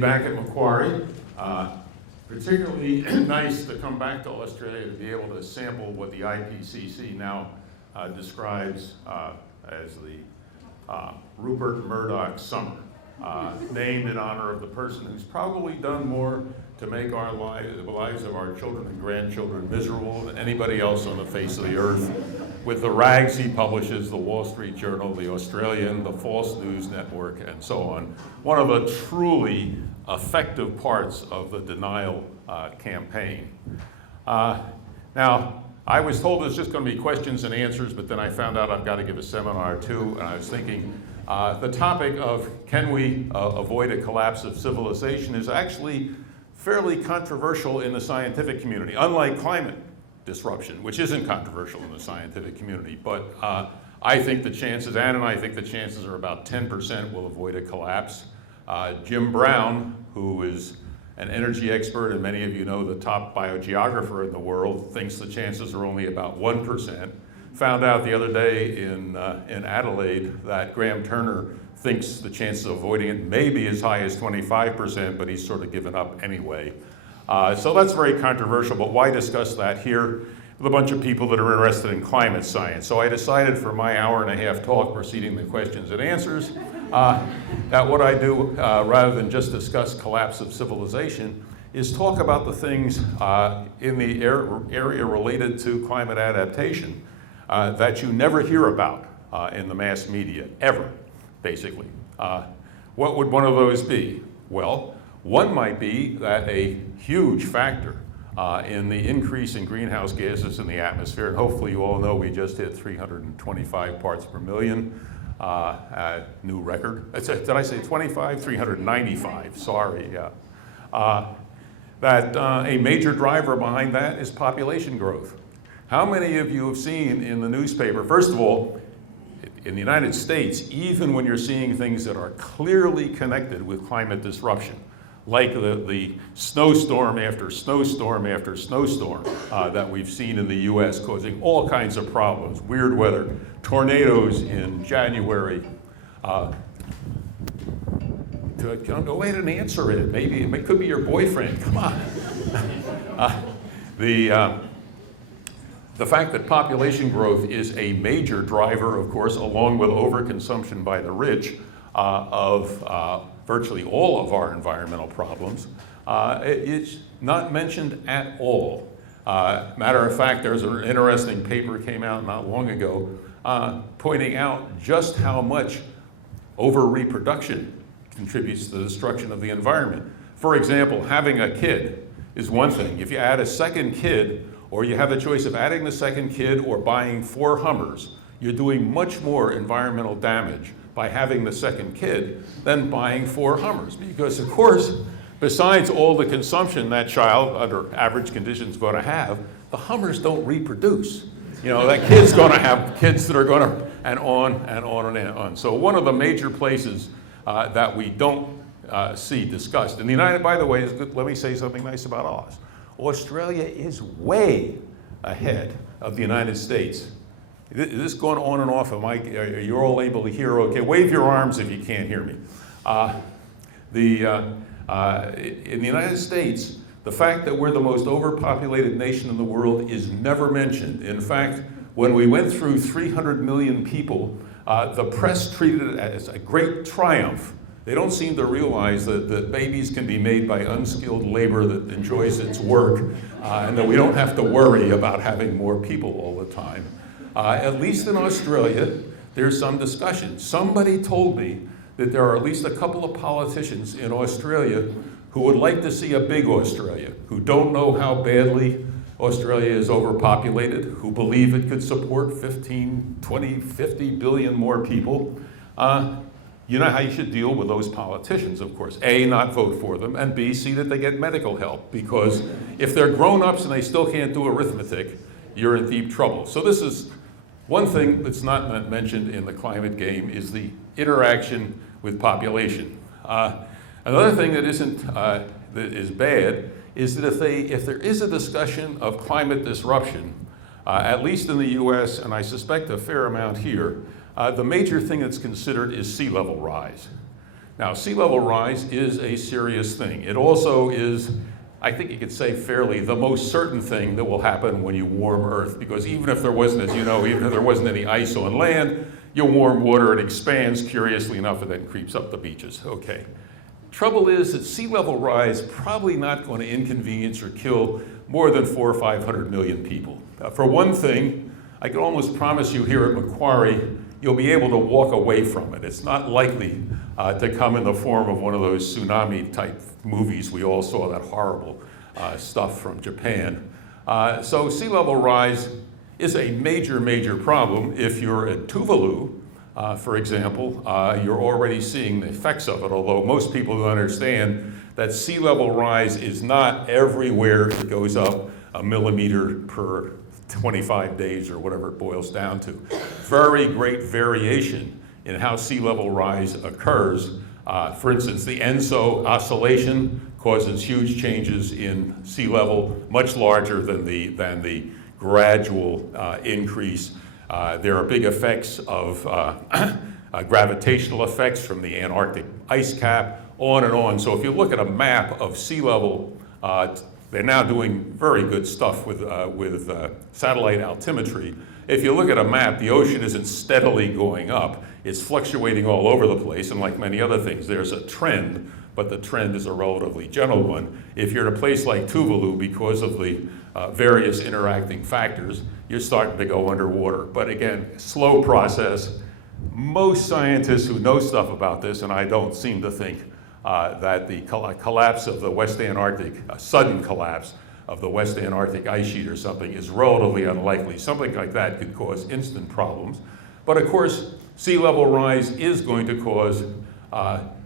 back at Macquarie. Particularly nice to come back to Australia to be able to sample what the IPCC now describes as the Rupert Murdoch Summer, named in honor of the person who's probably done more to make our the lives of our children and grandchildren miserable than anybody else on the face of the earth. With the rags he publishes, the Wall Street Journal, the Australian, the False News Network, and so on. One of the truly effective parts of the denial campaign. Now, I was told there's just going to be questions and answers, but then I found out I've got to give a seminar too, and I was thinking the topic of can we avoid a collapse of civilization is actually fairly controversial in the scientific community, unlike climate disruption, which isn't controversial in the scientific community. But I think the chances, Ann and I think the chances are about 10% will avoid a collapse. Jim Brown, who is an energy expert, and many of you know the top biogeographer in the world, thinks the chances are only about 1%. Found out the other day in Adelaide that Graham Turner thinks the chances of avoiding it may be as high as 25%, but he's sort of given up anyway. So that's very controversial, but why discuss that here with a bunch of people that are interested in climate science? So I decided for my hour-and-a-half talk preceding the questions and answers that what I do, rather than just discuss collapse of civilization, is talk about the things in the area related to climate adaptation that you never hear about in the mass media, ever, basically. What would one of those be? Well, one might be that a huge factor in the increase in greenhouse gases in the atmosphere, and hopefully you all know we just hit 325 parts per million, new record. Did I say 25? 395, sorry, yeah. That a major driver behind that is population growth. How many of you have seen in the newspaper, first of all, in the United States, even when you're seeing things that are clearly connected with climate disruption, like the snowstorm after snowstorm after snowstorm that we've seen in the US, causing all kinds of problems, weird weather, tornadoes in January. Go ahead and answer it. Maybe it could be your boyfriend, come on. The fact that population growth is a major driver, of course, along with overconsumption by the rich of virtually all of our environmental problems, it's not mentioned at all. Matter of fact, there's an interesting paper came out not long ago pointing out just how much over-reproduction contributes to the destruction of the environment. For example, having a kid is one thing. If you add a second kid, or you have the choice of adding the second kid or buying 4 Hummers, you're doing much more environmental damage by having the second kid than buying 4 Hummers. Because of course, besides all the consumption that child under average conditions is going to have, the Hummers don't reproduce. You know, that kid's going to have kids that are going to, and on and on and on. So one of the major places that we don't see discussed, in the United, by the way, let me say something nice about Oz. Australia is way ahead of the United States. Is this going on and off? Are you all able to hear okay? Wave your arms if you can't hear me. In the United States, the fact that we're the most overpopulated nation in the world is never mentioned. In fact, when we went through 300 million people, the press treated it as a great triumph. They don't seem to realize that babies can be made by unskilled labor that enjoys its work, and that we don't have to worry about having more people all the time. At least in Australia, there's some discussion. Somebody told me that there are at least a couple of politicians in Australia who would like to see a big Australia, who don't know how badly Australia is overpopulated, who believe it could support 15, 20, 50 billion more people. You know how you should deal with those politicians, of course. A, not vote for them, and B, see that they get medical help. Because if they're grown-ups and they still can't do arithmetic, you're in deep trouble. So this is one thing that's not mentioned in the climate game is the interaction with population. Another thing that is bad is that if there is a discussion of climate disruption, at least in the US, and I suspect a fair amount here, the major thing that's considered is sea level rise. Now, sea level rise is a serious thing. It also is, I think you could say fairly, the most certain thing that will happen when you warm Earth, because even if there wasn't, as you know, even if there wasn't any ice on land, you warm water, it expands, curiously enough, and then creeps up the beaches. Okay. Trouble is that sea level rise probably not going to inconvenience or kill more than 400 or 500 million people. For one thing, I can almost promise you here at Macquarie, you'll be able to walk away from it. It's not likely to come in the form of one of those tsunami type movies. We all saw that horrible stuff from Japan. So sea level rise is a major, major problem. If you're at Tuvalu, for example, you're already seeing the effects of it, although most people don't understand that sea level rise is not everywhere it goes up a millimeter per 25 days or whatever it boils down to. Very great variation in how sea level rise occurs. For instance, the ENSO oscillation causes huge changes in sea level, much larger than the gradual increase. There are big effects of gravitational effects from the Antarctic ice cap, on and on. So if you look at a map of sea level, they're now doing very good stuff with satellite altimetry. If you look at a map, the ocean isn't steadily going up. It's fluctuating all over the place, and like many other things, there's a trend, but the trend is a relatively gentle one. If you're in a place like Tuvalu, because of the various interacting factors, you're starting to go underwater. But again, slow process. Most scientists who know stuff about this, and I don't seem to think that the collapse of the West Antarctic, a sudden collapse of the West Antarctic ice sheet or something is relatively unlikely. Something like that could cause instant problems. But of course, sea level rise is going to cause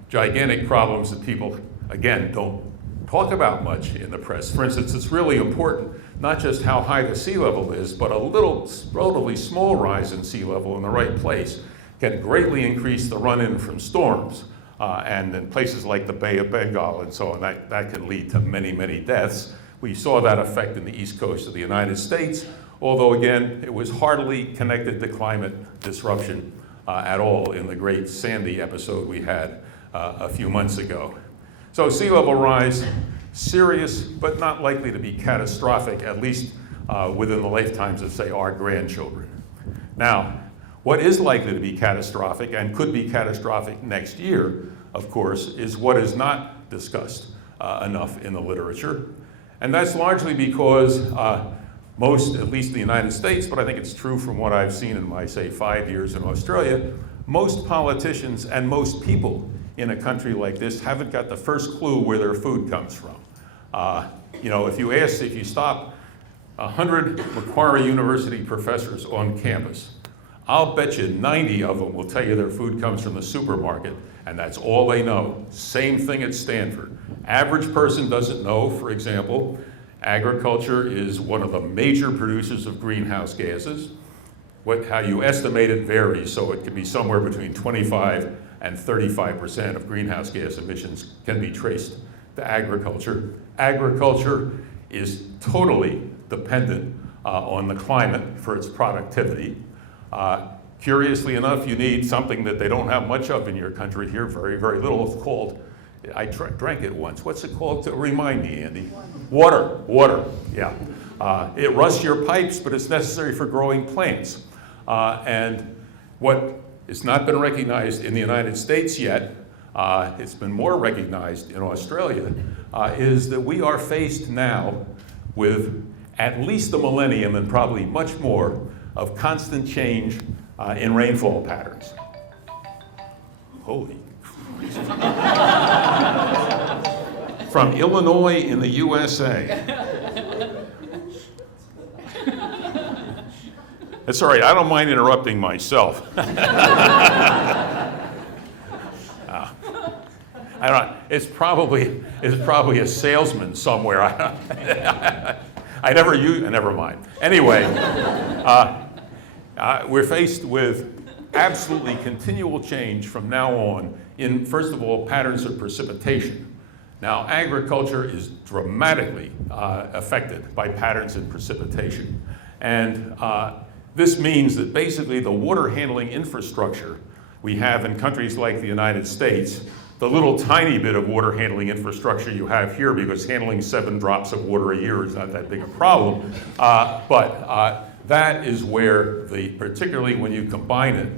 gigantic problems that people, again, don't talk about much in the press. For instance, it's really important not just how high the sea level is, but a little, relatively small rise in sea level in the right place can greatly increase the run-in from storms. And in places like the Bay of Bengal and so on, that can lead to many, many deaths. We saw that effect in the east coast of the United States, although again, it was hardly connected to climate disruption at all in the great Sandy episode we had a few months ago. So sea level rise, serious, but not likely to be catastrophic, at least within the lifetimes of, say, our grandchildren. Now, what is likely to be catastrophic and could be catastrophic next year, of course, is what is not discussed enough in the literature. And that's largely because most, at least in the United States, but I think it's true from what I've seen in my, say, 5 years in Australia, most politicians and most people in a country like this haven't got the first clue where their food comes from. You know, if you stop 100 Macquarie University professors on campus, I'll bet you 90 of them will tell you their food comes from the supermarket, and that's all they know. Same thing at Stanford. Average person doesn't know, for example, agriculture is one of the major producers of greenhouse gases. How you estimate it varies, so it can be somewhere between 25 and 35% of greenhouse gas emissions can be traced to agriculture. Agriculture is totally dependent on the climate for its productivity. Curiously enough, you need something that they don't have much of in your country here, very, very little. It's called, I drank it once. What's it called? Remind me, Andy. Water, yeah. It rusts your pipes, but it's necessary for growing plants. And what has not been recognized in the United States yet, it's been more recognized in Australia, is that we are faced now with at least a millennium and probably much more of constant change in rainfall patterns. Holy Christ. From Illinois in the USA. It's all right, I don't mind interrupting myself. I don't. It's probably a salesman somewhere. I never use. Never mind. Anyway, we're faced with absolutely continual change from now on in, first of all, patterns of precipitation. Now, agriculture is dramatically affected by patterns in precipitation, and this means that basically the water handling infrastructure we have in countries like the United States the little tiny bit of water handling infrastructure you have here, because handling 7 drops of water a year is not that big a problem. But that is where, particularly when you combine it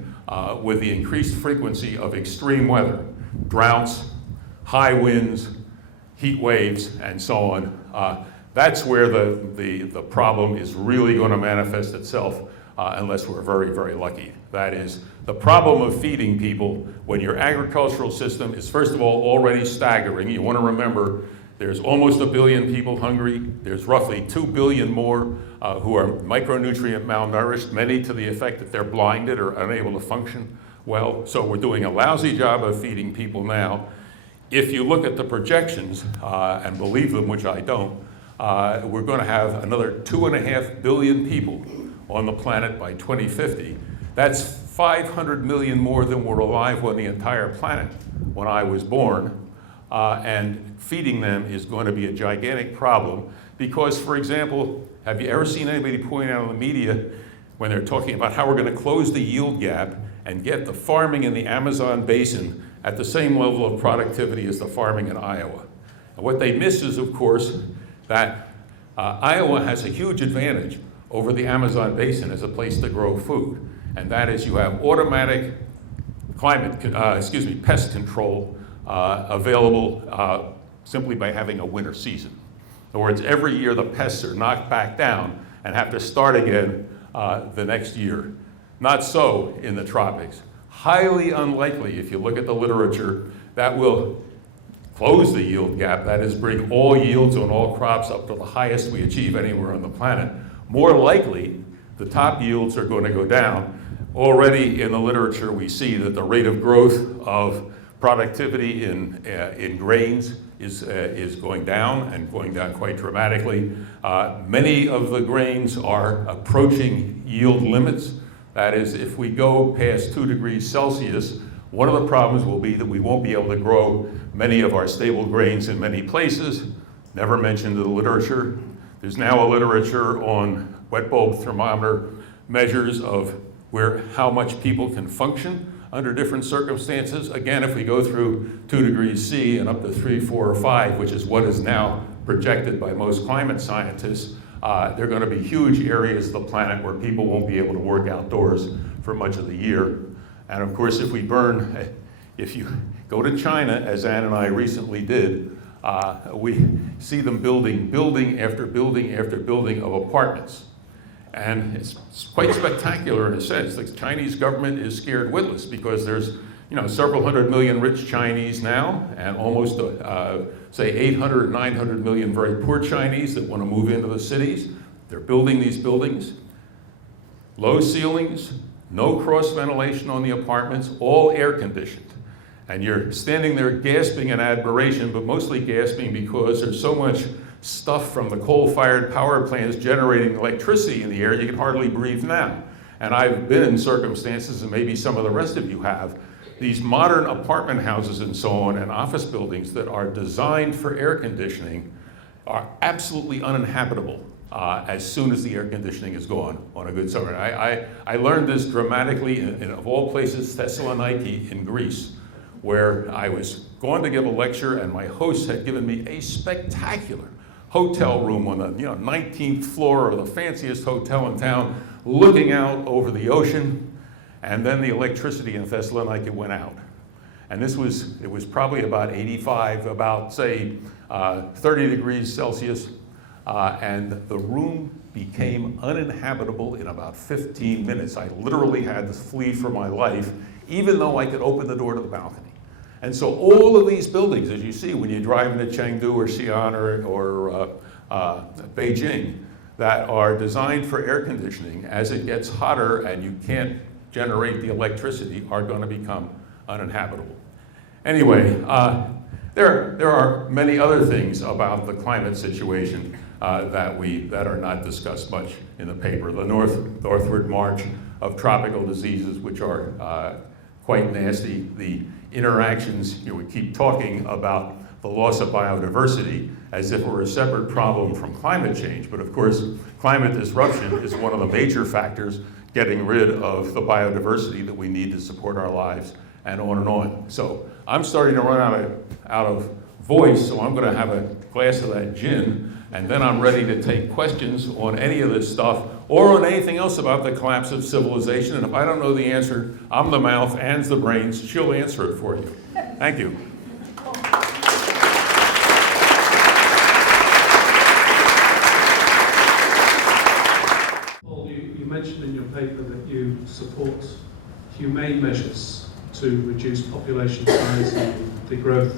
with the increased frequency of extreme weather, droughts, high winds, heat waves, and so on, that's where the problem is really going to manifest itself unless we're very, very lucky. That is, the problem of feeding people when your agricultural system is, first of all, already staggering. You want to remember there's almost 1 billion people hungry. There's roughly 2 billion more who are micronutrient malnourished, many to the effect that they're blinded or unable to function well. So we're doing a lousy job of feeding people now. If you look at the projections and believe them, which I don't, we're going to have another 2.5 billion people on the planet by 2050. That's 500 million more than were alive on the entire planet when I was born. And feeding them is going to be a gigantic problem because, for example, have you ever seen anybody point out in the media when they're talking about how we're going to close the yield gap and get the farming in the Amazon basin at the same level of productivity as the farming in Iowa? And what they miss is, of course, that Iowa has a huge advantage over the Amazon basin as a place to grow food. And that is, you have automatic pest control available simply by having a winter season. In other words, every year the pests are knocked back down and have to start again the next year. Not so in the tropics. Highly unlikely, if you look at the literature, that will close the yield gap, that is, bring all yields on all crops up to the highest we achieve anywhere on the planet. More likely, the top yields are going to go down. Already in the literature, we see that the rate of growth of productivity in grains is going down, and going down quite dramatically. Many of the grains are approaching yield limits. That is, if we go past 2 degrees Celsius, one of the problems will be that we won't be able to grow many of our stable grains in many places. Never mentioned in the literature. There's now a literature on wet bulb thermometer measures of how much people can function under different circumstances. Again, if we go through 2 degrees C and up to 3, 4, or 5, which is what is now projected by most climate scientists, there are going to be huge areas of the planet where people won't be able to work outdoors for much of the year. And of course, if you go to China, as Ann and I recently did, we see them building after building after building of apartments. And it's quite spectacular in a sense. The Chinese government is scared witless because there's several 100 million rich Chinese now, and almost say 800, 900 million very poor Chinese that want to move into the cities. They're building these buildings, low ceilings, no cross ventilation on the apartments, all air conditioned. And you're standing there gasping in admiration, but mostly gasping because there's so much stuff from the coal-fired power plants generating electricity in the air, you can hardly breathe now. And I've been in circumstances, and maybe some of the rest of you have, these modern apartment houses and so on, and office buildings that are designed for air conditioning are absolutely uninhabitable as soon as the air conditioning is gone on a good summer. I learned this dramatically in, of all places, Thessaloniki in Greece, where I was going to give a lecture, and my host had given me a spectacular hotel room on the 19th floor of the fanciest hotel in town, looking out over the ocean, and then the electricity in Thessaloniki went out. And it was probably about 85, about say 30 degrees Celsius, and the room became uninhabitable in about 15 minutes. I literally had to flee for my life, even though I could open the door to the balcony. And so all of these buildings, as you see when you drive into Chengdu or Xi'an or Beijing, that are designed for air conditioning, as it gets hotter and you can't generate the electricity, are going to become uninhabitable. Anyway, there are many other things about the climate situation that are not discussed much in the paper. The northward march of tropical diseases, which are quite nasty. The interactions, we keep talking about the loss of biodiversity as if we're a separate problem from climate change. But of course, climate disruption is one of the major factors getting rid of the biodiversity that we need to support our lives and on and on. So I'm starting to run out of voice, so I'm going to have a glass of that gin, and then I'm ready to take questions on any of this stuff or on anything else about the collapse of civilization. And if I don't know the answer, I'm the mouth, Anne's the brains. She'll answer it for you. Thank you. Paul, you mentioned in your paper that you support humane measures to reduce population size and the growth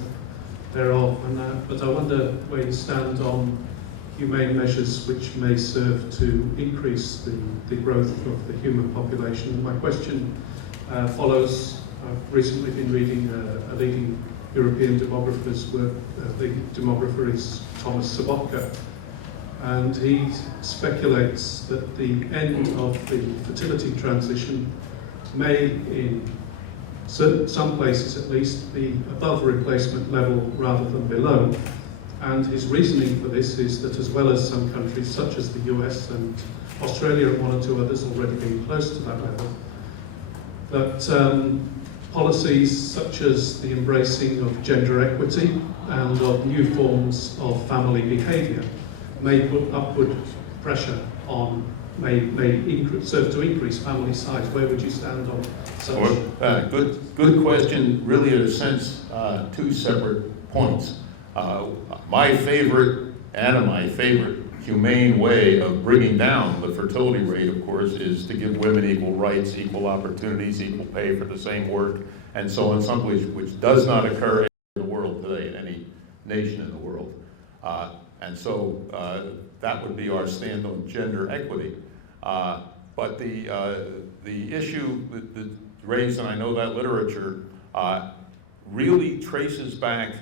thereof. But I wonder where you stand on humane measures which may serve to increase the growth of the human population. My question follows. I've recently been reading a leading European demographer's work. The demographer is Thomas Sobotka, and he speculates that the end of the fertility transition may, in some places at least, be above replacement level rather than below. And his reasoning for this is that, as well as some countries such as the US and Australia and one or two others already being close to that level, that policies such as the embracing of gender equity and of new forms of family behaviour may put upward pressure on, may serve to increase family size. Where would you stand on such? Good question. Really, in a sense, two separate points. My favorite humane way of bringing down the fertility rate, of course, is to give women equal rights, equal opportunities, equal pay for the same work, and so on, something which does not occur in the world today, in any nation in the world. And so that would be our stand on gender equity. But the issue that raised, and I know that literature, really traces back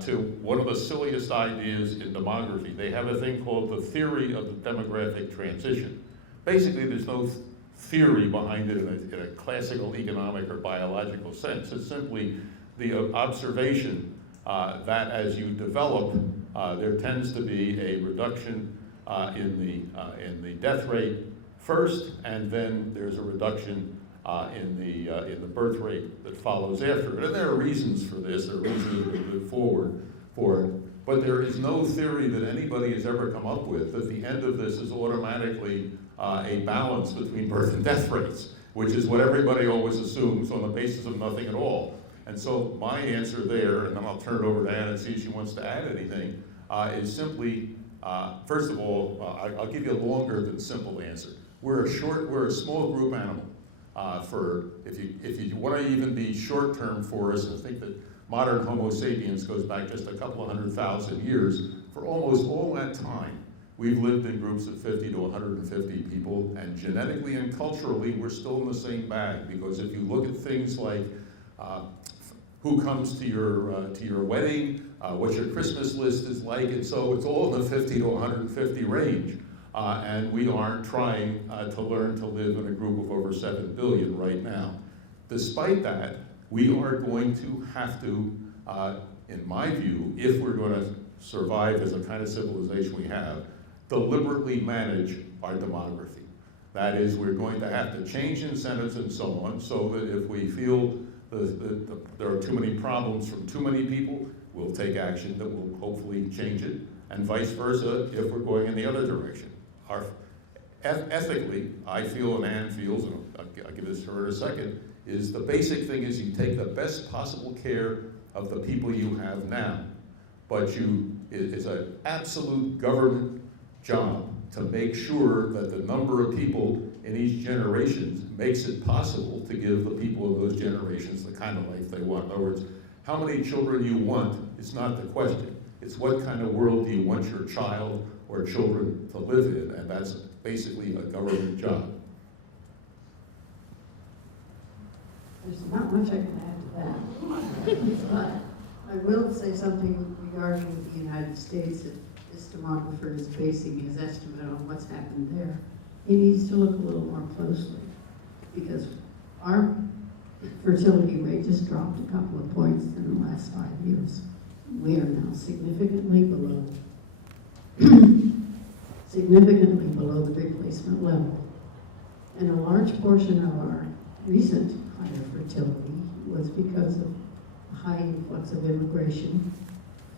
to one of the silliest ideas in demography. They have a thing called the theory of the demographic transition. Basically, there's no theory behind it in a classical economic or biological sense. It's simply the observation that as you develop, there tends to be a reduction in the death rate first, and then there's a reduction in the birth rate that follows after it. And there are reasons for this, there are reasons to move forward for it, but there is no theory that anybody has ever come up with that the end of this is automatically a balance between birth and death rates, which is what everybody always assumes on the basis of nothing at all. And so my answer there, and then I'll turn it over to Anne and see if she wants to add anything, is simply, first of all, I'll give you a longer than simple answer. We're a small group animal. If you want to even be short-term for us, I think that modern Homo sapiens goes back just a couple of 100,000 years. For almost all that time, we've lived in groups of 50 to 150 people, and genetically and culturally, we're still in the same bag. Because if you look at things like who comes to your wedding, what your Christmas list is like, and so it's all in the 50 to 150 range. And we aren't trying to learn to live in a group of over 7 billion right now. Despite that, we are going to have to, in my view, if we're going to survive as a kind of civilization we have, deliberately manage our demography. That is, we're going to have to change incentives and so on, so that if we feel there are too many problems from too many people, we'll take action that will hopefully change it, and vice versa if we're going in the other direction. Ethically, I feel, and Anne feels, and I'll give this to her in a second, is the basic thing is you take the best possible care of the people you have now, but it's an absolute government job to make sure that the number of people in each generation makes it possible to give the people of those generations the kind of life they want. In other words, how many children you want is not the question. It's what kind of world do you want your child or children to live in, and that's basically a government job. There's not much I can add to that. But I will say something regarding the United States that this demographer is basing his estimate on what's happened there. He needs to look a little more closely, because our fertility rate just dropped a couple of points in the last 5 years. We are now significantly below the replacement level. And a large portion of our recent higher fertility was because of a high influx of immigration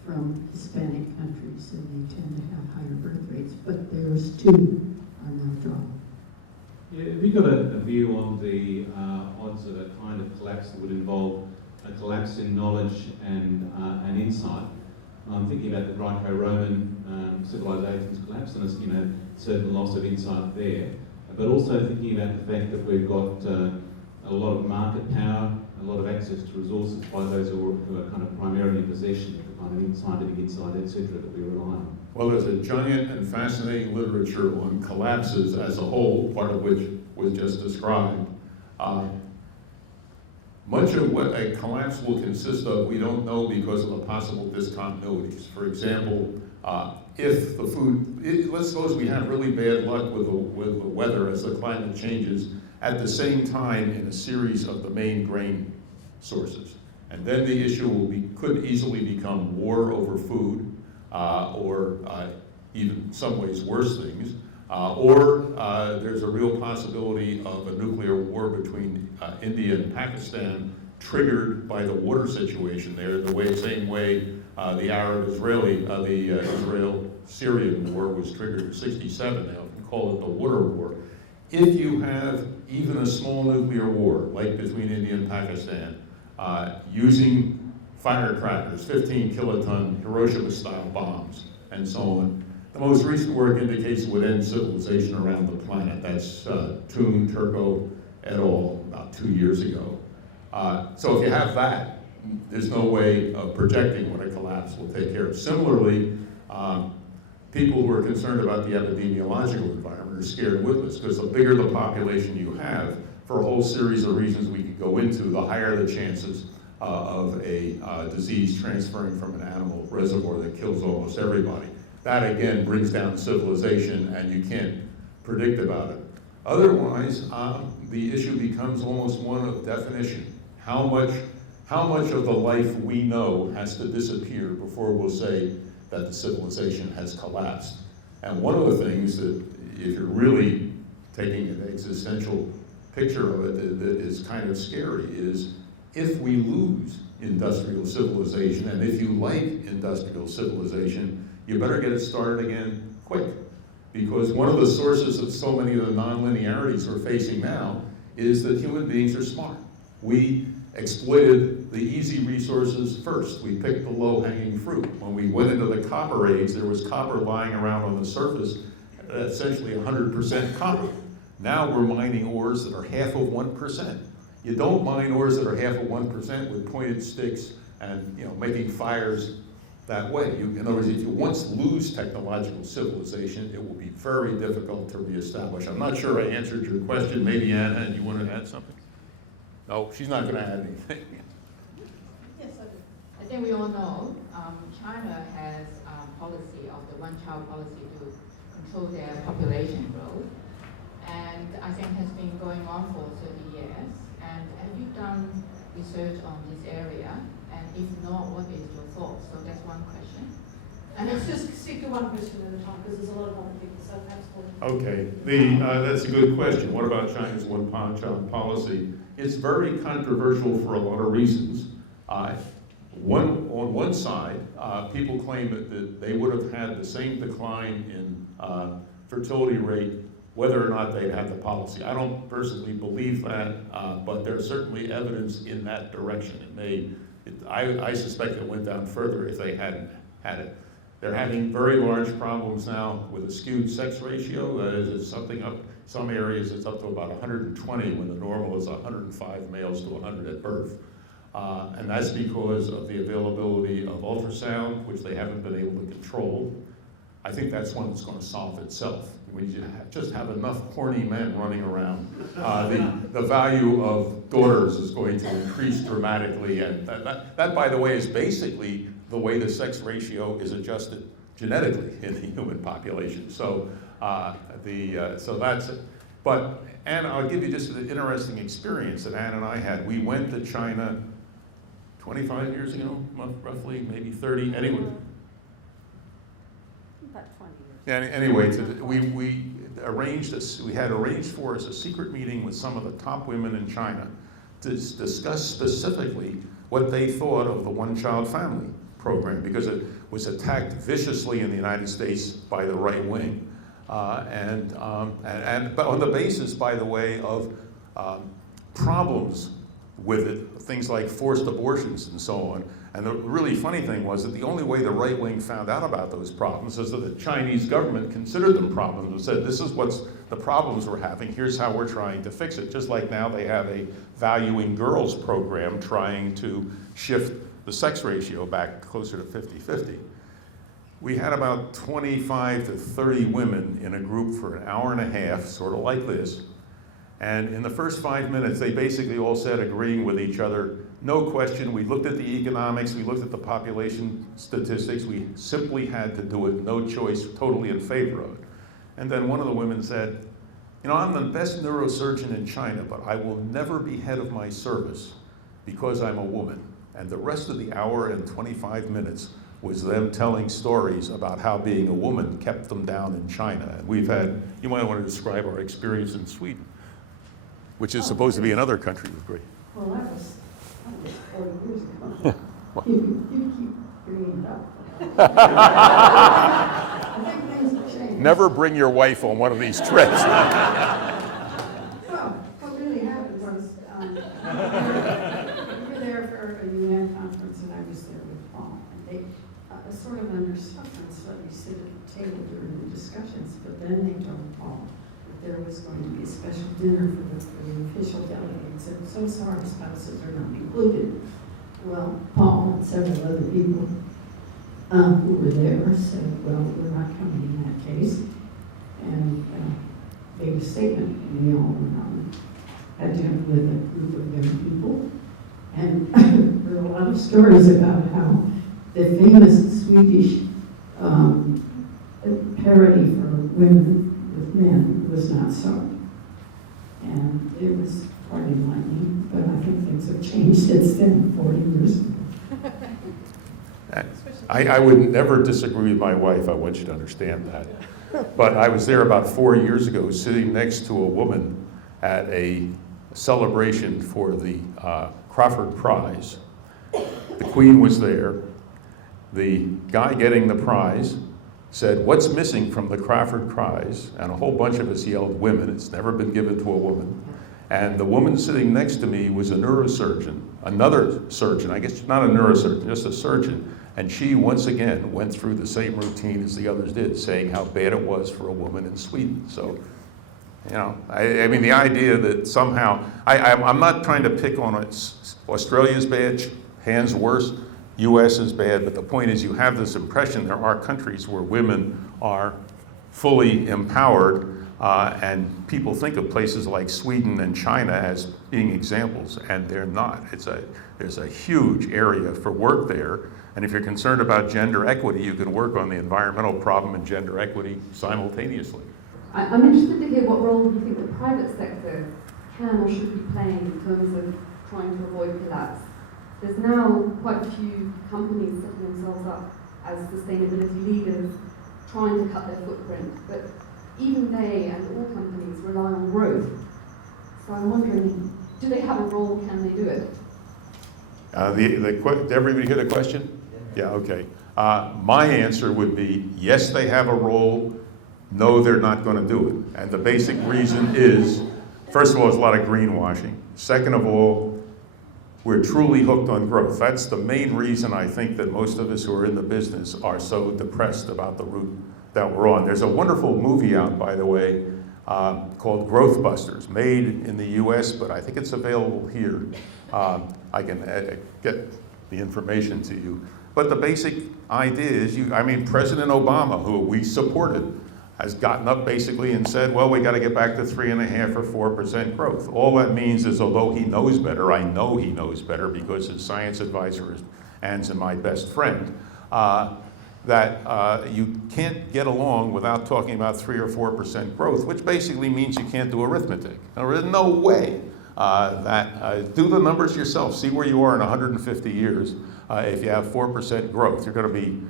from Hispanic countries, and they tend to have higher birth rates, but theirs too are now dropping. Yeah, have you got a view on the odds of a kind of collapse that would involve a collapse in knowledge and insight? I'm thinking about the Greco-Roman civilization's collapse, and there's, you know, certain loss of insight there, but also thinking about the fact that we've got a lot of market power, a lot of access to resources by those who are kind of primarily in possession of the kind of scientific insight, etc., that we rely on. Well, there's a giant and fascinating literature on collapses as a whole, part of which was just described. Much of what a collapse will consist of, we don't know because of the possible discontinuities. For example, if the food, let's suppose we have really bad luck with the weather as the climate changes at the same time in a series of the main grain sources. And then the issue could easily become war over food, or even some ways worse things, or there's a real possibility of a nuclear war between India and Pakistan triggered by the water situation there, the same way the Israel-Syrian war was triggered in '67. Now we call it the water war. If you have even a small nuclear war, like between India and Pakistan, using firecrackers, 15 kiloton Hiroshima-style bombs, and so on, the most recent work indicates it would end civilization around the planet. That's Toon, Turco, et al. About 2 years ago. So if you have that, there's no way of projecting what a collapse will take care of. Similarly, people who are concerned about the epidemiological environment are scared witless, because the bigger the population you have, for a whole series of reasons we could go into, the higher the chances of a disease transferring from an animal reservoir that kills almost everybody. That again brings down civilization, and you can't predict about it. Otherwise, the issue becomes almost one of definition. How much of the life we know has to disappear before we'll say that the civilization has collapsed? And one of the things that, if you're really taking an existential picture of it, that is kind of scary, is if we lose industrial civilization, and if you like industrial civilization, you better get it started again quick. Because one of the sources of so many of the nonlinearities we're facing now is that human beings are smart. We exploited the easy resources first. We picked the low-hanging fruit. When we went into the copper age, there was copper lying around on the surface, essentially 100% copper. Now we're mining ores that are half of 1%. You don't mine ores that are half of 1% with pointed sticks and, you know, making fires that way. In other words, if you once lose technological civilization, it will be very difficult to reestablish. I'm not sure I answered your question. Maybe Anna, you want to add something? No, she's not going to add anything. Yes, I think we all know China has a policy of the one-child policy to control their population growth, and I think has been going on for 30 years. And have you done research on this area? And if not, what is your thoughts? So that's one question. And let's just stick to one question at a time, because there's a lot of other people, so perhaps we'll... Okay, that's a good question. What about China's one-child policy? It's very controversial for a lot of reasons. On one side, people claim that they would have had the same decline in fertility rate whether or not they'd had the policy. I don't personally believe that, but there's certainly evidence in that direction. I suspect it went down further if they hadn't had it. They're having very large problems now with a skewed sex ratio. That is, it's something up, some areas it's up to about 120 when the normal is 105 males to 100 at birth. And that's because of the availability of ultrasound, which they haven't been able to control. I think that's one that's going to solve itself. When you just have enough horny men running around, the value of daughters is going to increase dramatically. And that, by the way, is basically the way the sex ratio is adjusted genetically in the human population. So, so that's it. But, Anne, I'll give you just an interesting experience that Anne and I had. We went to China 25 years ago, roughly, maybe 30, anyway. About 20 years. Yeah, anyway, we had arranged for us a secret meeting with some of the top women in China discuss specifically what they thought of the one-child family program, because it was attacked viciously in the United States by the right wing. But on the basis, by the way, of problems with it, things like forced abortions and so on. And the really funny thing was that the only way the right wing found out about those problems is that the Chinese government considered them problems and said, this is what's the problems we're having, here's how we're trying to fix it. Just like now they have a valuing girls program trying to shift the sex ratio back closer to 50-50. We had about 25 to 30 women in a group for an hour and a half, sort of like this. And in the first 5 minutes, they basically all said, agreeing with each other, no question, we looked at the economics, we looked at the population statistics, we simply had to do it, no choice, totally in favor of it. And then one of the women said, you know, I'm the best neurosurgeon in China, but I will never be head of my service because I'm a woman. And the rest of the hour and 25 minutes was them telling stories about how being a woman kept them down in China. And we've had, you might want to describe our experience in Sweden, which is supposed to be another country with great. Well, that was 40 years ago. You keep bringing it up. I think things have changed. Never bring your wife on one of these trips. Well, what really happened was, we were there for a UN conference, and I was there with Paul. And they, sort of under sufferance, let me sit at the table during the discussions, but then they told Paul that there was going to be a special dinner for the official delegates, and so sorry spouses are not included. Well, Paul and several other people who were there said, well, we're not coming in that case, and made a statement, and we all had dinner with a group of young people, and there are a lot of stories about how the famous Swedish parody for women with men was not so. And it was quite enlightening, but I think things have changed since then, 40 years ago. I would never disagree with my wife, I want you to understand that. But I was there about 4 years ago sitting next to a woman at a celebration for the Crawford Prize. The Queen was there. The guy getting the prize said, what's missing from the Crawford Prize? And a whole bunch of us yelled, women. It's never been given to a woman. And the woman sitting next to me was a neurosurgeon, another surgeon, I guess not a neurosurgeon, just a surgeon. And she, once again, went through the same routine as the others did, saying how bad it was for a woman in Sweden. So, you know, I mean, the idea that somehow, I'm not trying to pick on it. Australia's bad, Japan's worse. US is bad, but the point is you have this impression there are countries where women are fully empowered, and people think of places like Sweden and China as being examples, and they're not. There's a huge area for work there, and if you're concerned about gender equity, you can work on the environmental problem and gender equity simultaneously. I'm interested to hear what role you think the private sector can or should be playing in terms of trying to avoid collapse. There's now quite a few companies setting themselves up as sustainability leaders, trying to cut their footprint, but even they and all companies rely on growth. So I'm wondering, do they have a role? Can they do it? Did everybody hear the question? Yeah, okay. My answer would be, yes, they have a role. No, they're not going to do it. And the basic reason is, first of all, there's a lot of greenwashing. Second of all, we're truly hooked on growth. That's the main reason I think that most of us who are in the business are so depressed about the route that we're on. There's a wonderful movie out, by the way, called Growth Busters, made in the US, but I think it's available here. I can get the information to you. But the basic idea is, President Obama, who we supported, has gotten up basically and said, well, we got to get back to 3.5% or 4% growth. All that means is, although he knows better, I know he knows better because his science advisor is Anne's my best friend, that you can't get along without talking about 3 or 4% growth, which basically means you can't do arithmetic. There's no way do the numbers yourself. See where you are in 150 years. If you have 4% growth, you're going to be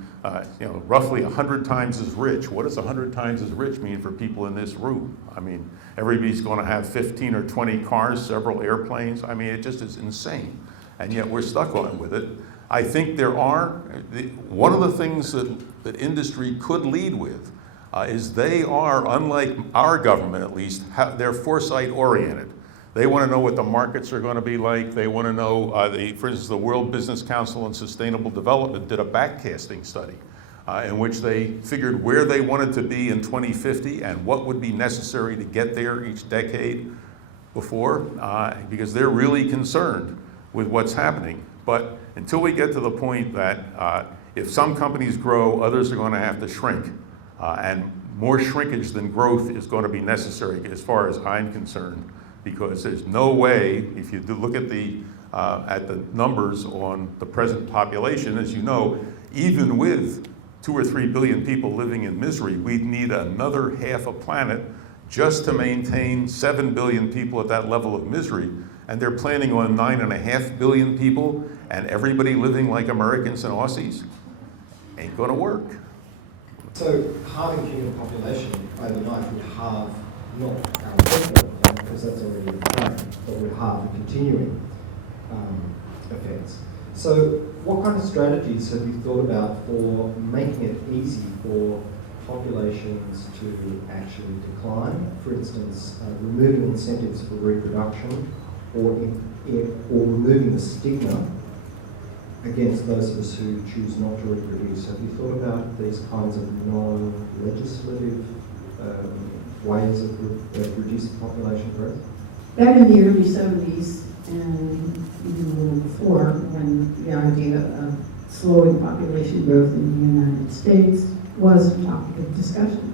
roughly 100 times as rich. What does 100 times as rich mean for people in this room? I mean, everybody's going to have 15 or 20 cars, several airplanes. I mean, it just is insane. And yet we're stuck on with it. I think one of the things that industry could lead with is they are, unlike our government at least, they're foresight oriented. They want to know what the markets are going to be like. They want to know, for instance, the World Business Council on Sustainable Development did a backcasting study in which they figured where they wanted to be in 2050 and what would be necessary to get there each decade before, because they're really concerned with what's happening. But until we get to the point that if some companies grow, others are going to have to shrink, and more shrinkage than growth is going to be necessary as far as I'm concerned, because there's no way, if you look at the numbers on the present population, as you know, even with 2 or 3 billion people living in misery, we'd need another half a planet just to maintain 7 billion people at that level of misery. And they're planning on 9.5 billion people, and everybody living like Americans and Aussies. Ain't gonna work. So halving human population overnight would halve not our definite plan, because that's already in play, but would halve the continuing effects. So what kind of strategies have you thought about for making it easy for populations to actually decline? For instance, removing incentives for reproduction, or removing the stigma against those of us who choose not to reproduce. Have you thought about these kinds of non-legislative ways of reducing population growth? Back in the early 70s, and even a little before, when the idea of slowing population growth in the United States was a topic of discussion.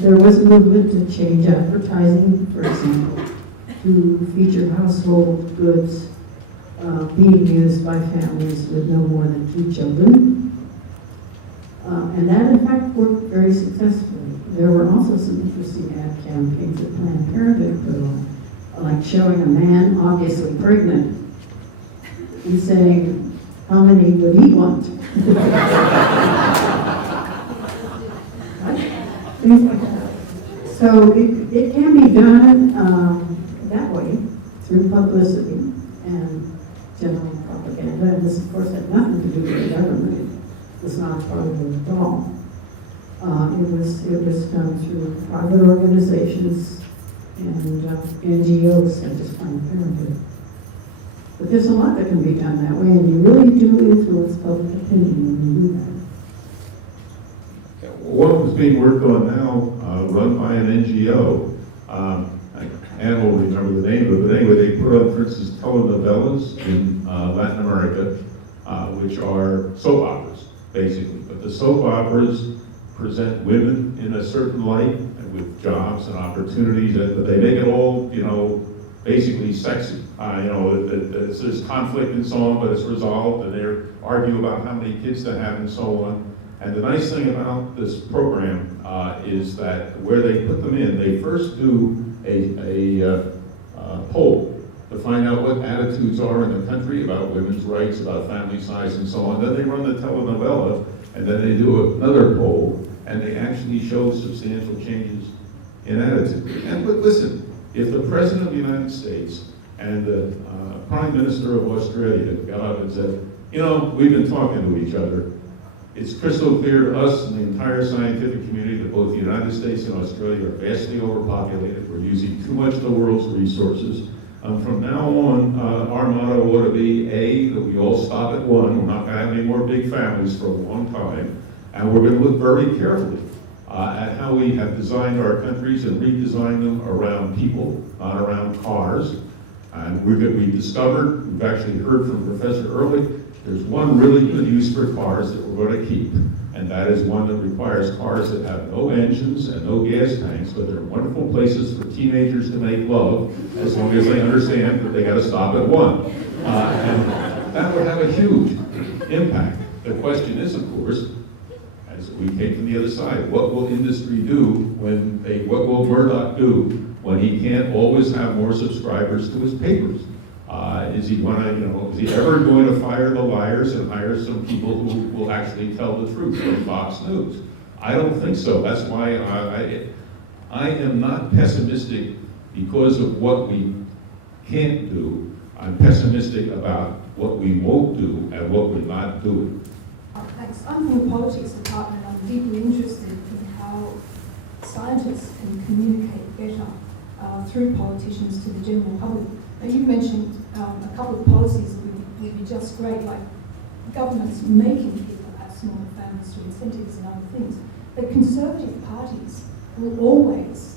There was a movement to change advertising, for example, to feature household goods being used by families with no more than 2 children. And that, in fact, worked very successfully. There were also some interesting ad campaigns that Planned Parenthood put on, like showing a man obviously pregnant and saying, how many would he want? Things like that. So it can be done that way, through publicity and general propaganda. And this, of course, had nothing to do with the government. It was not part of it at all. It was done through private organizations and NGOs such as Planned Parenthood. But there's a lot that can be done that way, and you really do influence public opinion when you do that. One was being worked on now, run by an NGO. Ann will remember the name of it, but anyway, they put on, for instance, telenovelas in Latin America, which are soap operas, basically. But the soap operas present women in a certain light, and with jobs and opportunities, but they make it all, basically sexy. There's conflict and so on, but it's resolved, and they argue about how many kids to have and so on. And the nice thing about this program is that where they put them in, they first do a poll to find out what attitudes are in the country about women's rights, about family size and so on. Then they run the telenovela, and then they do another poll, and they actually show substantial changes in attitude. And but listen, if the President of the United States and the Prime Minister of Australia got up and said, we've been talking to each other, it's crystal clear to us and the entire scientific community that both the United States and Australia are vastly overpopulated. We're using too much of the world's resources. From now on, our motto ought to be, A, that we all stop at 1. We're not going to have any more big families for a long time. And we're going to look very carefully at how we have designed our countries and redesigned them around people, not around cars. And we've discovered, we've actually heard from Professor Ehrlich, there's one really good use for cars that we're going to keep, and that is one that requires cars that have no engines and no gas tanks, but they're wonderful places for teenagers to make love, as long as they understand that they got to stop at 1. And that would have a huge impact. The question is, of course, as we came from the other side, what will industry do what will Murdoch do when he can't always have more subscribers to his papers? Is he is he ever going to fire the liars and hire some people who will actually tell the truth on Fox News? I don't think so. That's why I am not pessimistic because of what we can't do. I'm pessimistic about what we won't do and what we're not doing. Thanks. I'm from the politics department and I'm deeply interested in how scientists can communicate better through politicians to the general public. Now, you mentioned a couple of policies that would be just great, like governments making people have smaller families through incentives and other things. But conservative parties will always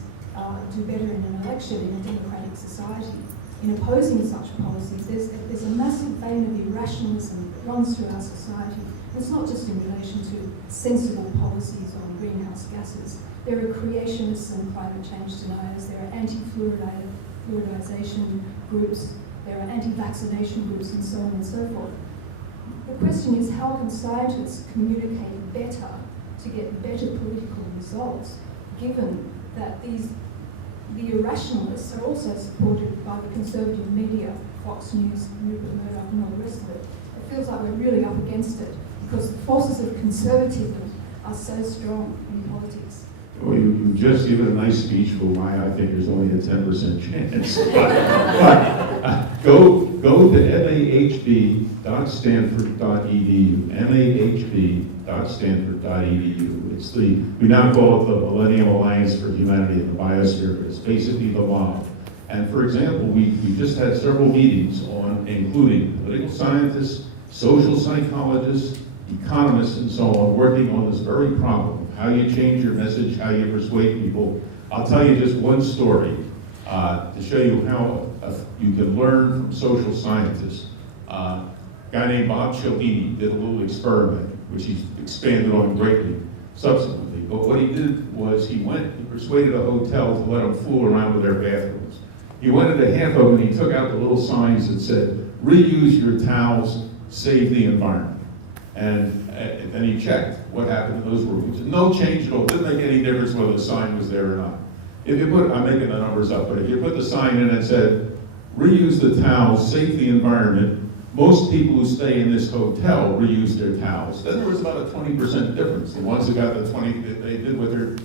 do better in an election in a democratic society. In opposing such policies, there's a massive vein of irrationalism that runs through our society. And it's not just in relation to sensible policies on greenhouse gases. There are creationists and climate change deniers. There are anti-fluoridization groups. There are anti-vaccination groups, and so on and so forth. The question is, how can scientists communicate better to get better political results, given that the irrationalists are also supported by the conservative media, Fox News, Rupert Murdoch, and all the rest of it? It feels like we're really up against it because the forces of conservatism are so strong in politics. Well, you just given a nice speech for why I think there's only a 10% chance. Go to mahb.stanford.edu, mahb.stanford.edu. We now call it the Millennium Alliance for Humanity and the Biosphere, but it's basically the MOB. And for example, we just had several meetings on including political scientists, social psychologists, economists, and so on, working on this very problem. How you change your message, how you persuade people. I'll tell you just one story to show you how you can learn from social scientists. A guy named Bob Cialdini did a little experiment, which he's expanded on greatly subsequently. But what he did was he persuaded a hotel to let him fool around with their bathrooms. He went into half of them and he took out the little signs that said, reuse your towels, save the environment. And then he checked what happened in those rooms. No change at all. Didn't make any difference whether the sign was there or not. If you put, I'm making the numbers up, but if you put the sign in that said, reuse the towels, save the environment, most people who stay in this hotel reuse their towels. Then there was about a 20% difference. The ones who got the 20, they did what they're.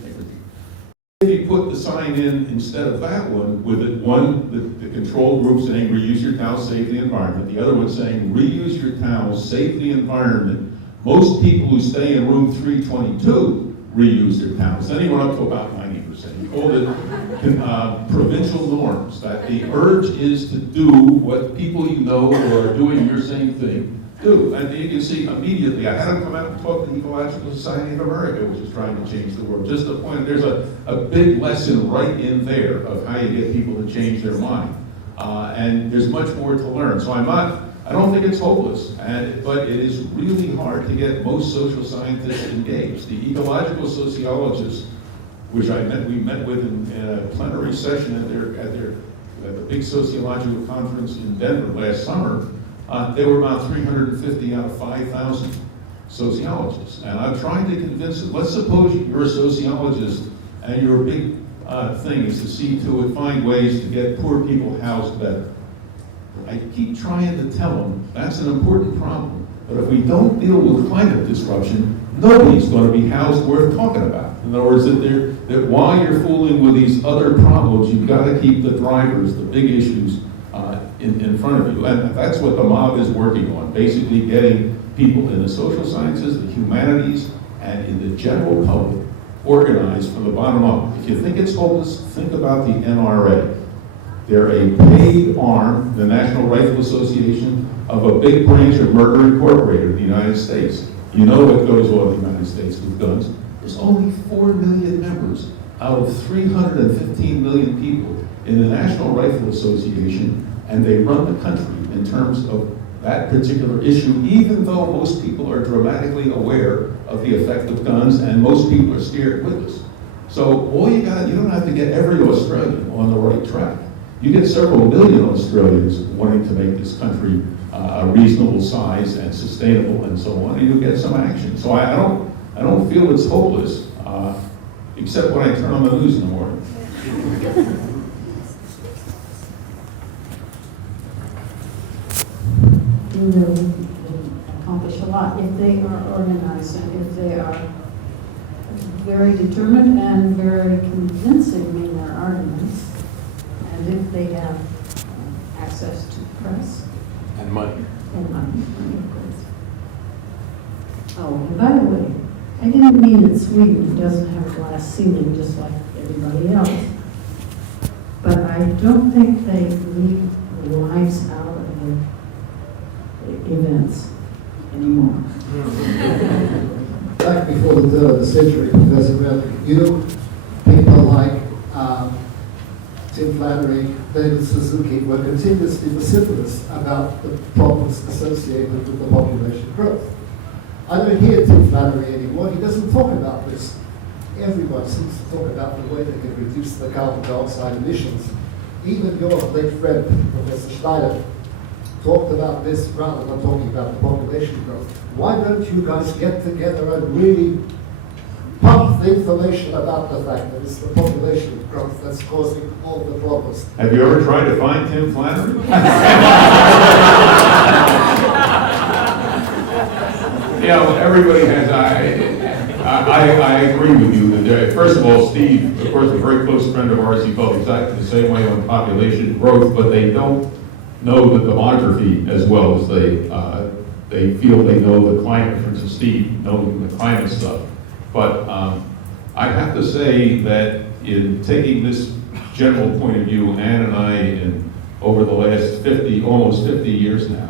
If you put the sign in instead of that one, with it, the control group saying reuse your towels, save the environment, the other one saying reuse your towels, save the environment, most people who stay in room 322 reuse their towels. Then he went up to about 90%. He called it provincial norms, that the urge is to do what people you know who are doing your same thing do. And you can see immediately, I had him come out and talk to the Ecological Society of America, which is trying to change the world. Just the point, there's a big lesson right in there of how you get people to change their mind. And there's much more to learn. So I don't think it's hopeless, but it is really hard to get most social scientists engaged. The ecological sociologists, which we met with in a plenary session at the big sociological conference in Denver last summer, they were about 350 out of 5,000 sociologists. And I'm trying to convince them, let's suppose you're a sociologist and your big thing is to see to it, find ways to get poor people housed better. I keep trying to tell them that's an important problem, but if we don't deal with climate disruption, nobody's going to be housed worth talking about. In other words, that while you're fooling with these other problems, you've got to keep the drivers, the big issues, in front of you. And that's what the mob is working on, basically getting people in the social sciences, the humanities, and in the general public organized from the bottom up. If you think it's hopeless, think about the NRA. They're a paid arm, the National Rifle Association, of a big branch of Murder Incorporated in the United States. You know what goes on in the United States with guns. There's only 4 million members out of 315 million people in the National Rifle Association, and they run the country in terms of that particular issue, even though most people are dramatically aware of the effect of guns and most people are scared with us. So you don't have to get every Australian on the right track. You get several million Australians wanting to make this country a reasonable size and sustainable and so on, and you'll get some action. So I don't feel it's hopeless, except when I turn on the news in the morning. really accomplish a lot if they are organized and if they are very determined and very convincing in their arguments, and if they have access to press And money. and money, of course. Oh, and by the way, I didn't mean that Sweden doesn't have a glass ceiling just like everybody else, but I don't think they leave the lives out of the events anymore. Back before the turn of the century, Professor Ehrlich, you, people like Tim Flannery, David Suzuki, were continuously vociferous about the problems associated with the population growth. I don't hear Tim Flannery anymore. He doesn't talk about this. Everyone seems to talk about the way they can reduce the carbon dioxide emissions. Even your late friend, Professor Schneider, talked about this rather than talking about the population growth. Why don't you guys get together and really pump the information about the fact that it's the population growth that's causing all the problems? Have you ever tried to find Tim Flannery? You know, everybody has, I agree with you. That, first of all, Steve, of course, a very close friend of ours, he felt exactly the same way on population growth, but they don't know the demography as well as they feel they know the climate. For instance, Steve knows the climate stuff. But I have to say that in taking this general point of view, Ann and I, over the last almost 50 years now,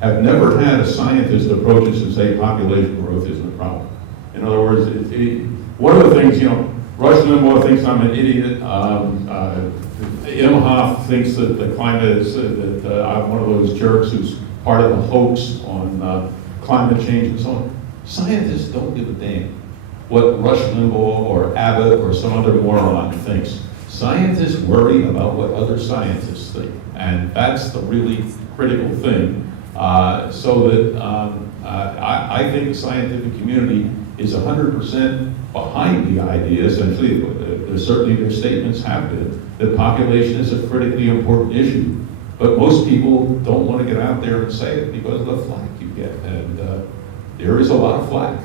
have never had a scientist approach us and say population growth isn't a problem. In other words, one of the things, Rush Limbaugh thinks I'm an idiot. Imhoff thinks that the climate is, that I'm one of those jerks who's part of the hoax on climate change and so on. Scientists don't give a damn what Rush Limbaugh or Abbott or some other moron thinks. Scientists worry about what other scientists think, and that's the really critical thing. So that I think the scientific community is 100% behind the idea, essentially. Certainly their statements have been, that population is a critically important issue. But most people don't want to get out there and say it because of the flack you get. And there is a lot of flack.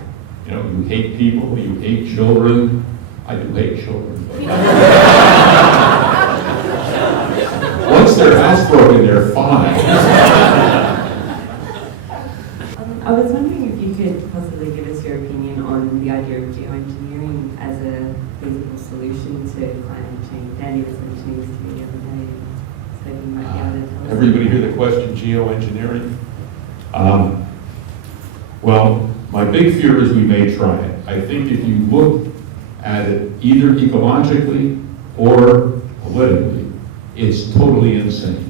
You hate people, you hate children. I do hate children. But once they're housebroken, they're fine. I was wondering if you could possibly give us your opinion on the idea of geoengineering as a feasible solution to climate change. Andy was mentioning this to me the other day, so you might be able to tell us. Everybody hear the question, geoengineering? Well, my big fear is we may try it. I think if you look at it either ecologically or politically, it's totally insane.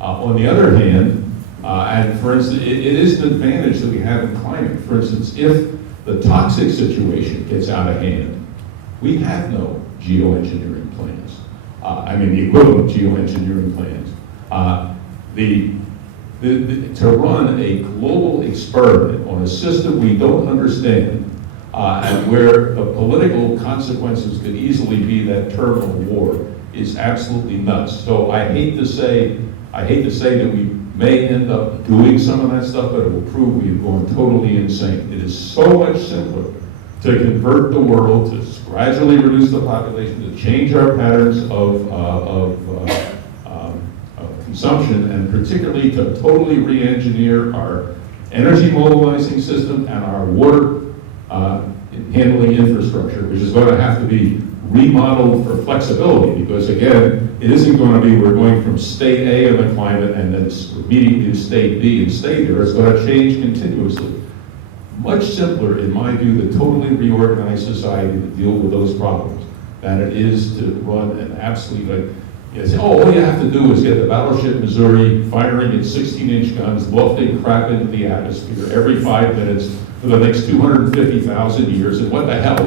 On the other hand, and for instance, it is an advantage that we have in climate. For instance, if the toxic situation gets out of hand, we have no geoengineering plans. The equivalent geoengineering plans. To run a global experiment on a system we don't understand, and where the political consequences could easily be that terminal war, is absolutely nuts. So I hate to say that we may end up doing some of that stuff, but it will prove we have gone totally insane. It is so much simpler to convert the world, to gradually reduce the population, to change our patterns of consumption, and particularly to totally re-engineer our energy mobilizing system and our water handling infrastructure, which is going to have to be remodeled for flexibility, because again, it isn't going to be we're going from state A of the climate and then immediately to state B and stay there. It's going to change continuously. Much simpler, in my view, to totally reorganize society to deal with those problems than it is to run an absolute, all you have to do is get the battleship Missouri firing its 16-inch guns, lofting crap into the atmosphere every 5 minutes for the next 250,000 years, and what the hell,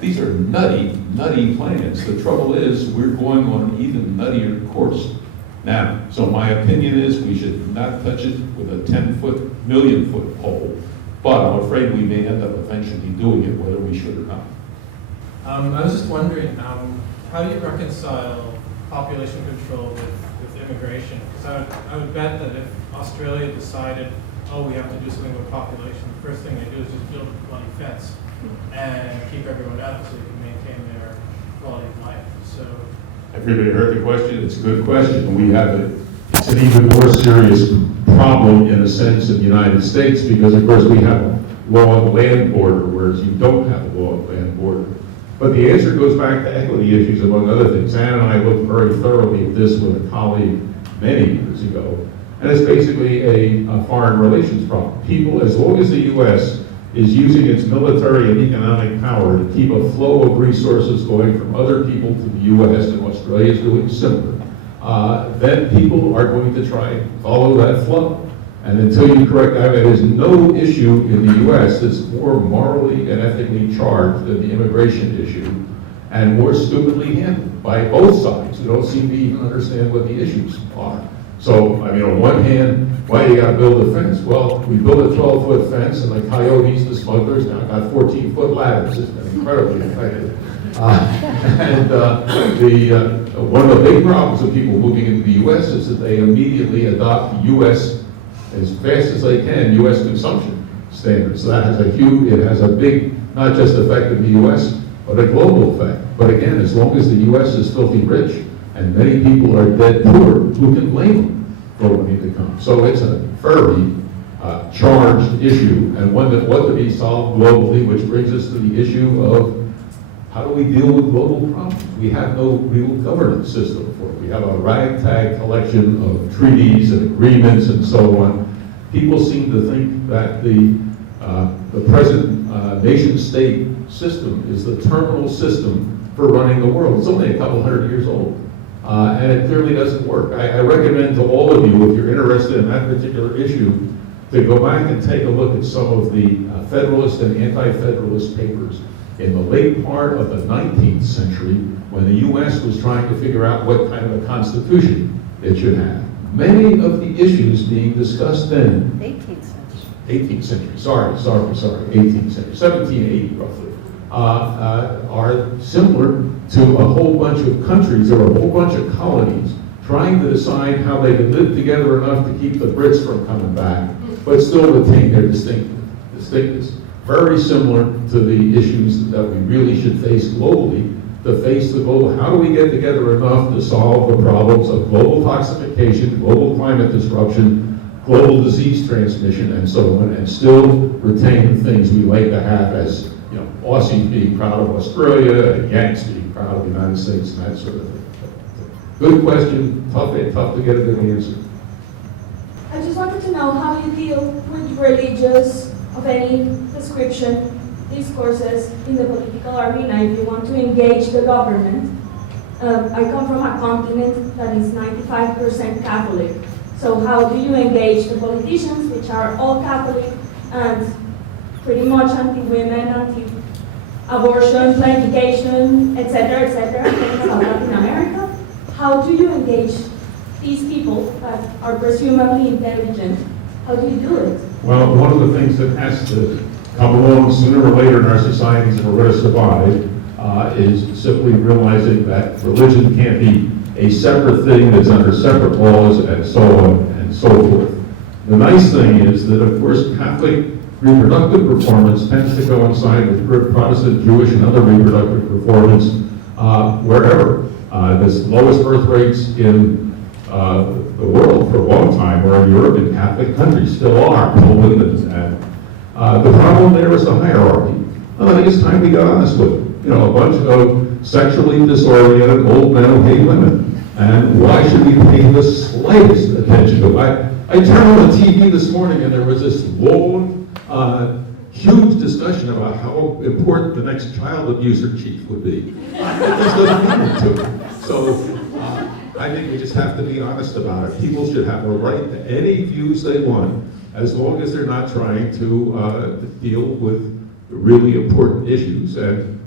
these are nutty, nutty plans. The trouble is, we're going on an even nuttier course now. So my opinion is we should not touch it with a 10-foot, million-foot pole. But I'm afraid we may end up eventually doing it, whether we should or not. I was just wondering, how do you reconcile population control with immigration? Because I would bet that if Australia decided, oh, we have to do something with population, the first thing they do is just build a bloody fence and keep everyone out so they can maintain their quality of life. So Everybody heard the question? It's a good question. It's an even more serious problem in a sense in the United States because, of course, we have a law of land border, whereas you don't have a law of land border. But the answer goes back to equity issues, among other things. Ann and I looked very thoroughly at this with a colleague many years ago, and it's basically a foreign relations problem. People, as long as the U.S. is using its military and economic power to keep a flow of resources going from other people to the U.S., and Australia is doing similar, then people are going to try and follow that flow. And until you correct that, there is no issue in the U.S. that's more morally and ethically charged than the immigration issue, and more stupidly handled by both sides who don't seem to even understand what the issues are. So, I mean, on one hand, why you gotta build a fence? Well, we built a 12-foot fence, and the coyotes, the smugglers, now got 14-foot ladders. It's been incredibly effective. One of the big problems of people moving into the U.S. is that they immediately adopt U.S. as fast as they can, U.S. consumption standards. So that has it has a big, not just effect in the U.S., but a global effect. But again, as long as the U.S. is filthy rich, and many people are dead poor, who can blame them for wanting to come? So it's a very charged issue, and one that ought to be solved globally, which brings us to the issue of how do we deal with global problems? We have no real governance system for it. We have a ragtag collection of treaties and agreements and so on. People seem to think that the present nation-state system is the terminal system for running the world. It's only a couple hundred years old, and it clearly doesn't work. I recommend to all of you, if you're interested in that particular issue, to go back and take a look at some of the Federalist and Anti-Federalist papers in the late part of the 19th century, when the U.S. was trying to figure out what kind of a constitution it should have. Many of the issues being discussed then, 18th century, sorry, 18th century, 1780 roughly, are similar to a whole bunch of countries or a whole bunch of colonies trying to decide how they could live together enough to keep the Brits from coming back, but still retain their distinctness. Very similar to the issues that we really should face globally, to face the global, how do we get together enough to solve the problems of global toxification, global climate disruption, global disease transmission, and so on, and still retain the things we like to have as, you know, Aussies being proud of Australia, and Yanks being proud of the United States, and that sort of thing. Good question, tough to get a good answer. I just wanted to know how you deal with religious of any description discourses in the political arena if you want to engage the government. I come from a continent that is 95% Catholic. So how do you engage the politicians, which are all Catholic and pretty much anti-women, anti-abortion, planification, etc., things about Latin America? How do you engage these people that are presumably intelligent? How do you do it? Well, one of the things that has to come along sooner or later in our societies if we're going to survive is simply realizing that religion can't be a separate thing that's under separate laws and so on and so forth. The nice thing is that, of course, Catholic reproductive performance tends to coincide with Protestant, Jewish, and other reproductive performance wherever. There's lowest birth rates in the world for a long time were in Europe and Catholic countries, still are, Poland and the problem there is the hierarchy. I think it's time we got honest with it. You know, a bunch of sexually disoriented old men who hate women. And why should we pay the slightest attention to it? I turned on the TV this morning and there was this long, huge discussion about how important the next child abuser chief would be. It just doesn't mean to it. So I think we just have to be honest about it. People should have a right to any views they want, as long as they're not trying to deal with really important issues. And,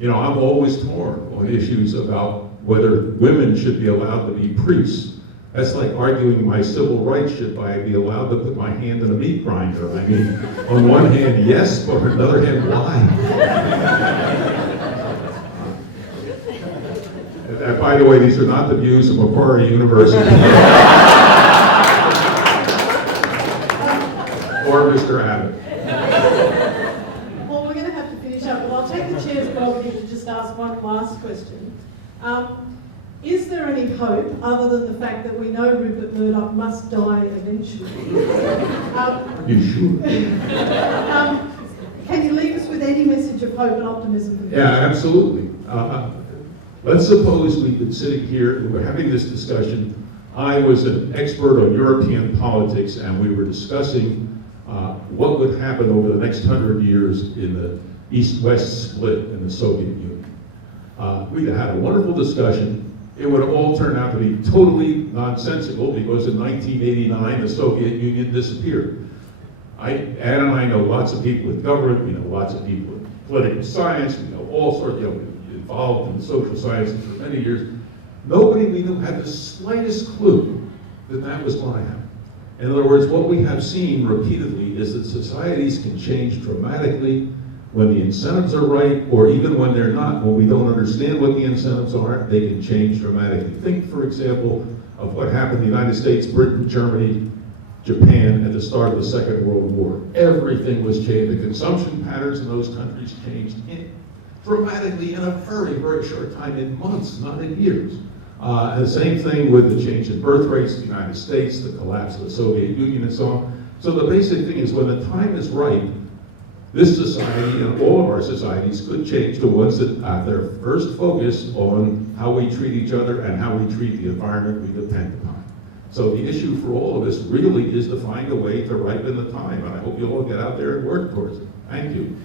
you know, I'm always torn on issues about whether women should be allowed to be priests. That's like arguing my civil rights, should I be allowed to put my hand in a meat grinder? I mean, on one hand, yes, but on the other hand, why? And by the way, these are not the views of Macquarie University. Or Mr. Abbott. Well, we're going to have to finish up, but I'll take the chair's prerogative to just ask one last question. Is there any hope, other than the fact that we know Rupert Murdoch must die eventually? You sure? Can you leave us with any message of hope and optimism for the Yeah, future? absolutely. Let's suppose we've been sitting here and we're having this discussion. I was an expert on European politics, and we were discussing what would happen over the next 100 years in the East-West split in the Soviet Union. We'd had a wonderful discussion. It would all turn out to be totally nonsensical because in 1989 the Soviet Union disappeared. Ann and I know lots of people with government, we know lots of people in political science, we know all sorts, involved in the social sciences for many years. Nobody we knew had the slightest clue that that was going to happen. In other words, what we have seen repeatedly is that societies can change dramatically when the incentives are right, or even when they're not. When we don't understand what the incentives are, they can change dramatically. Think, for example, of what happened in the United States, Britain, Germany, Japan at the start of the Second World War. Everything was changed. The consumption patterns in those countries changed dramatically in a very, very short time, in months, not in years. And the same thing with the change in birth rates in the United States, the collapse of the Soviet Union, and so on. So the basic thing is, when the time is right, this society and all of our societies could change to ones that have their first focus on how we treat each other and how we treat the environment we depend upon. So the issue for all of us really is to find a way to ripen the time, and I hope you'll all get out there and work towards it. Thank you.